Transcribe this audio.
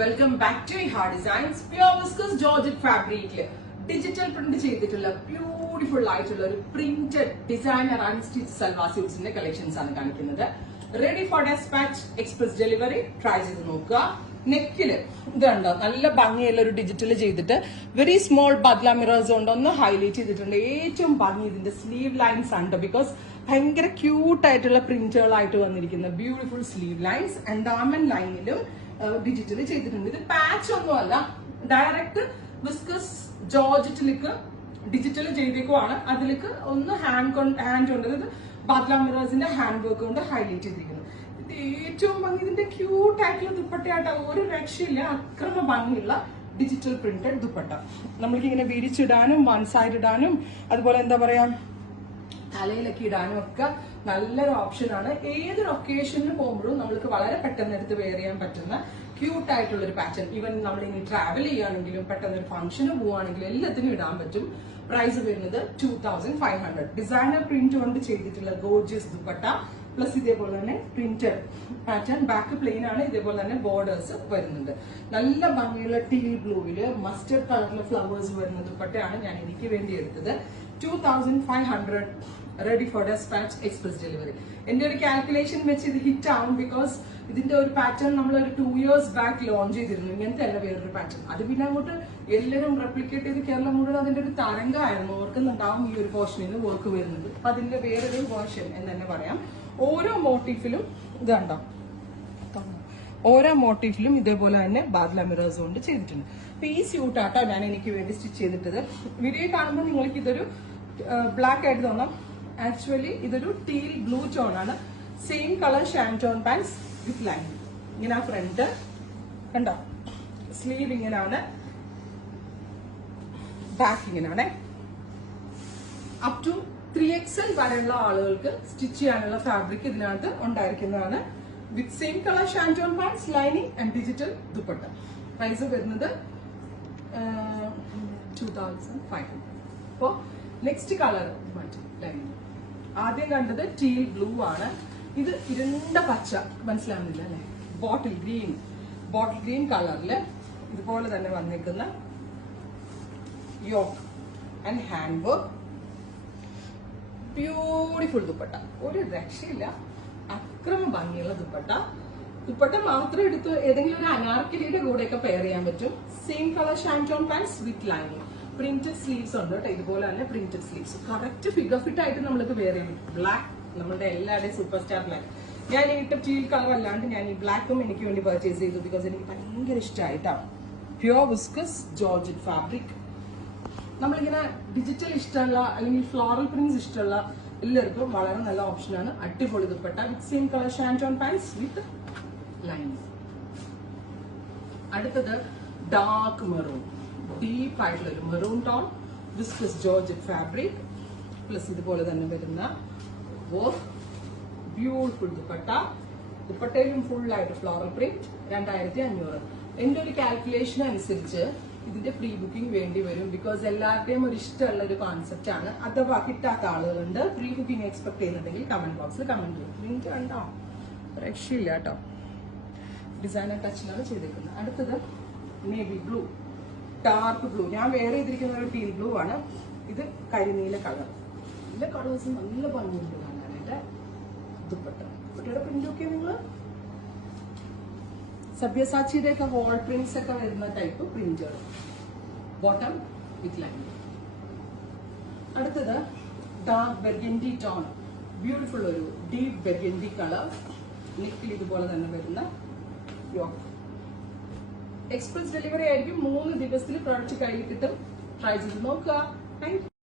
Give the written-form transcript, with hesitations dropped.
Welcome back to ഹാ designs. Pure viscose georgette ഫാബ്രിക്കില് digital print ചെയ്തിട്ടുള്ള ബ്യൂട്ടിഫുൾ ആയിട്ടുള്ള ഒരു പ്രിന്റഡ് ഡിസൈനർ അൺസ്റ്റിച്ച് സൽവാർ സ്യൂട്ട്സിന്റെ കളക്ഷൻസ് ആണ് കാണിക്കുന്നത്. Ready for dispatch, express delivery. Try ചെയ്ത് നോക്കുക. നെക്കില് ഇതുണ്ടോ, നല്ല ഭംഗിയുള്ള ഒരു ഡിജിറ്റൽ ചെയ്തിട്ട് വെരി സ്മോൾ ബദ്ല മിറേഴ്സ് കൊണ്ട് ഒന്ന് ഹൈലൈറ്റ് ചെയ്തിട്ടുണ്ട്. ഏറ്റവും ഭംഗി ഇതിന്റെ സ്ലീവ് ലൈൻസ് ഉണ്ട്. ബിക്കോസ് ഭയങ്കര ക്യൂട്ട് ആയിട്ടുള്ള പ്രിന്റുകളായിട്ട് വന്നിരിക്കുന്ന ബ്യൂട്ടിഫുൾ സ്ലീവ് ലൈൻസ് ആൻഡ് ദാമൻ ലൈനിലും ഡിജിറ്റൽ ചെയ്തിട്ടുണ്ട്. ഇത് പാച്ച് ഒന്നുമല്ല, ഡയറക്റ്റ് വിസ്കസ് ജോർജറ്റിലേക്ക് ഡിജിറ്റൽ ചെയ്തേക്കുവാണ്. അതിലേക്ക് ഒന്ന് ഹാൻഡ് കൊണ്ട് അതായത് ബാത്ല മിറേഴ്സിന്റെ ഹാൻഡ് വർക്ക് കൊണ്ട് ഹൈലൈറ്റ് ചെയ്തിരിക്കുന്നു. ഇത് ഏറ്റവും ഭംഗി ഇതിന്റെ ക്യൂട്ട് ആയിട്ടുള്ള ദുപ്പട്ടയാട്ടോ, ഒരു രക്ഷയില്ല. അക്രമ ഭംഗിയുള്ള ഡിജിറ്റൽ പ്രിന്റഡ് ദുപ്പട്ട. നമ്മൾക്ക് ഇങ്ങനെ വിരിച്ചിടാനും വൺ സൈഡ് ഇടാനും അതുപോലെ എന്താ പറയാ തലയിലൊക്കെ ഇടാനും ഒക്കെ നല്ലൊരു ഓപ്ഷനാണ്. ഏതൊരു ഒക്കേഷനിൽ പോകുമ്പോഴും നമ്മൾക്ക് വളരെ പെട്ടെന്ന് എടുത്ത് വെയർ ചെയ്യാൻ പറ്റുന്ന ക്യൂട്ട് ആയിട്ടുള്ള ഒരു പാറ്റേൺ. ഈവൻ നമ്മൾ ഇനി ട്രാവൽ ചെയ്യുകയാണെങ്കിലും പെട്ടെന്ന് ഒരു ഫംഗ്ഷന് പോവുകയാണെങ്കിലും എല്ലാത്തിനും ഇടാൻ പറ്റും. പ്രൈസ് വരുന്നത് 2500. ഡിസൈനർ പ്രിന്റ് കൊണ്ട് ചെയ്തിട്ടുള്ള ഗോർജിയസ് ദുപ്പട്ട പ്ലസ് ഇതേപോലെ തന്നെ പ്രിന്റഡ് പാറ്റേൺ. ബാക്ക് പ്ലെയിൻ ആണ്. ഇതേപോലെ തന്നെ ബോർഡേഴ്സ് വരുന്നുണ്ട്. നല്ല ഭംഗിയുള്ള ടീൽ ബ്ലൂവില് മസ്റ്റർഡ് കളറിലെ ഫ്ലവേഴ്സ് വരുന്ന ദുപ്പട്ടയാണ് ഞാൻ എനിക്ക് വേണ്ടി എടുത്തത്. 2500. Ready for dispatch, express delivery. എന്റെ ഒരു കാൽക്കുലേഷൻ വെച്ച് ഇത് ഹിറ്റ് ആവും. ബിക്കോസ് ഇതിന്റെ ഒരു പാറ്റേൺ നമ്മൾ ഒരു 2 years ബാക്ക് ലോഞ്ച് ചെയ്തിരുന്നു. ഇങ്ങനത്തെ അല്ല വേറൊരു പാറ്റേൺ. അത് പിന്നെ അങ്ങോട്ട് എല്ലാവരും റെപ്ലിക്കേറ്റ് ചെയ്ത് കേരളം മുഴുവൻ അതിന്റെ ഒരു തരംഗമായിരുന്നു. ഓർക്കുന്നുണ്ടാവും ഈ ഒരു പോർഷനിൽ നിന്ന് വർക്ക് വരുന്നത്. അപ്പൊ അതിന്റെ വേറൊരു വേർഷൻ എന്ന് തന്നെ പറയാം. ഓരോ മോട്ടീഫിലും ഇത് കണ്ടോ, ഓരോ മോട്ടീഫിലും ഇതേപോലെ തന്നെ ബാദ്ല മിറേഴ്സ് കൊണ്ട് ചെയ്തിട്ടുണ്ട്. അപ്പൊ ഈ സ്യൂട്ടാട്ടോ ഞാൻ എനിക്ക് വേണ്ടി സ്റ്റിച്ച് ചെയ്തിട്ടത്. വീഡിയോ കാണുമ്പോൾ നിങ്ങൾക്ക് ഇതൊരു ബ്ലാക്ക് ആയിട്ട് തോന്നാം. ആക്ച്വലി ഇതൊരു ടീൽ ബ്ലൂ ടോൺ ആണ്. Same colour shantoon pants with line. ഇങ്ങനെ ഫ്രണ്ട് കണ്ടോ, സ്ലീവ് ഇങ്ങനെയാണ്, ബാക്ക് ഇങ്ങനെയാണ്. അപ് ടു 3XL വരെയുള്ള ആളുകൾക്ക് സ്റ്റിച്ച് ചെയ്യാനുള്ള ഫാബ്രിക് ഇതിനകത്ത് ഉണ്ടായിരിക്കുന്നതാണ്. With same colour shantoon pants, lining and digital dupatta. Price വരുന്നത് 2500. അപ്പോ നെക്സ്റ്റ് കളർ ലൈനിങ്. ആദ്യം കണ്ടത് ടീൽ ബ്ലൂ ആണ്. ഇത് ഇരുണ്ട പച്ച, മനസ്സിലാവുന്നില്ല അല്ലെ? ബോട്ടിൽ ഗ്രീൻ കളറില് ഇതുപോലെ തന്നെ വന്നിരിക്കുന്ന yoke and hand work. Beautiful dupatta, ഒരു രക്ഷയില്ല. അക്രമ ഭംഗിയുള്ള ദുപ്പട്ട മാത്രം എടുത്ത് ഏതെങ്കിലും ഒരു അനാർക്കലിയുടെ കൂടെയൊക്കെ പെയർ ചെയ്യാൻ പറ്റും. Same colour shantoon pants with lining. Printed sleeves ഉണ്ട് കേട്ടോ. ഇതുപോലെ തന്നെ printed sleeves. Correct figure fit ആയിട്ട് നമ്മൾക്ക് വെയർ ചെയ്യും. ബ്ലാക്ക് നമ്മുടെ എല്ലാവരുടെയും സൂപ്പർ സ്റ്റാർ ബ്ലാക്ക്. ഞാൻ ഈ ടീൽ കളർ അല്ലാണ്ട് ഞാൻ ഈ ബ്ലാക്കും എനിക്ക് വേണ്ടി പർച്ചേസ് ചെയ്തു. ബിക്കോസ് എനിക്ക് ഭയങ്കര ഇഷ്ടമായിട്ടാണ്. Pure viscose georgette fabric. നമ്മളിങ്ങനെ ഡിജിറ്റൽ ഇഷ്ടമുള്ള അല്ലെങ്കിൽ ഫ്ലോറൽ പ്രിന്റ്സ് ഇഷ്ടമുള്ള എല്ലാവർക്കും വളരെ നല്ല ഓപ്ഷനാണ്. അടിപൊളി dupatta with same colour shantoon pants with line. അടുത്തത് ഡാർക്ക് മെറൂൺ, ഡീപ്പ് ആയിട്ടുള്ള ഒരു maroon tone viscose georgette fabric plus ഇതുപോലെ തന്നെ വരുന്ന വർക്ക്. ബ്യൂട്ടിഫുൾ ദുപ്പട്ടയിലും ഫുൾ ആയിട്ട് ഫ്ലോറൽ പ്രിന്റ്. 2500. എന്റെ ഒരു കാൽക്കുലേഷൻ അനുസരിച്ച് ഇതിന്റെ പ്രീ ബുക്കിംഗ് വേണ്ടി വരും. ബിക്കോസ് എല്ലാവരുടെയും ഒരു ഇഷ്ടമുള്ള ഒരു കോൺസെപ്റ്റ് ആണ്. അഥവാ കിട്ടാത്ത ആളുകളുണ്ട്, പ്രീ ബുക്കിംഗ് എക്സ്പെക്ട് ചെയ്യുന്നുണ്ടെങ്കിൽ കമന്റ് ബോക്സിൽ കമന്റ് ചെയ്യും. പ്രിന്റ് കണ്ടോ, രക്ഷയില്ല കേട്ടോ. ഡിസൈനർ ടച്ചിലാണ് ചെയ്തിരിക്കുന്നത്. അടുത്തത് നേവി ബ്ലൂ, ഡാർക്ക് ബ്ലൂ. ഞാൻ വേറെ ചെയ്തിരിക്കുന്ന ഒരു ടീൽ ബ്ലൂ ആണ്. ഇത് കരിനീല കളർ. എല്ലാ കളേഴ്സും നല്ല ഭംഗിയുണ്ട് കാണാനായിട്ട്. ദുപ്പട്ടയുടെ പ്രിന്റ് ഒക്കെ നിങ്ങള് സബ്യസാച്ചിയുടെ ഒക്കെ വോൾ പ്രിന്റ്സ് ഒക്കെ വരുന്ന ടൈപ്പ് പ്രിന്റുകൾ. Bottom with line. അടുത്തത് ഡാർക്ക് ബെർഗൻഡി ടോൺ, ബ്യൂട്ടിഫുൾ ഒരു ഡീപ്പ് ബെർഗൻഡി കളർ. നെക്കിൽ ഇതുപോലെ തന്നെ വരുന്ന യോക്ക്. എക്സ്പ്രസ് ഡെലിവറി ആയിരിക്കും. 3 ദിവസത്തിൽ പ്രോഡക്റ്റ് കയ്യിൽ കിട്ടും. ട്രൈ ചെയ്ത് നോക്കുക. Thank you.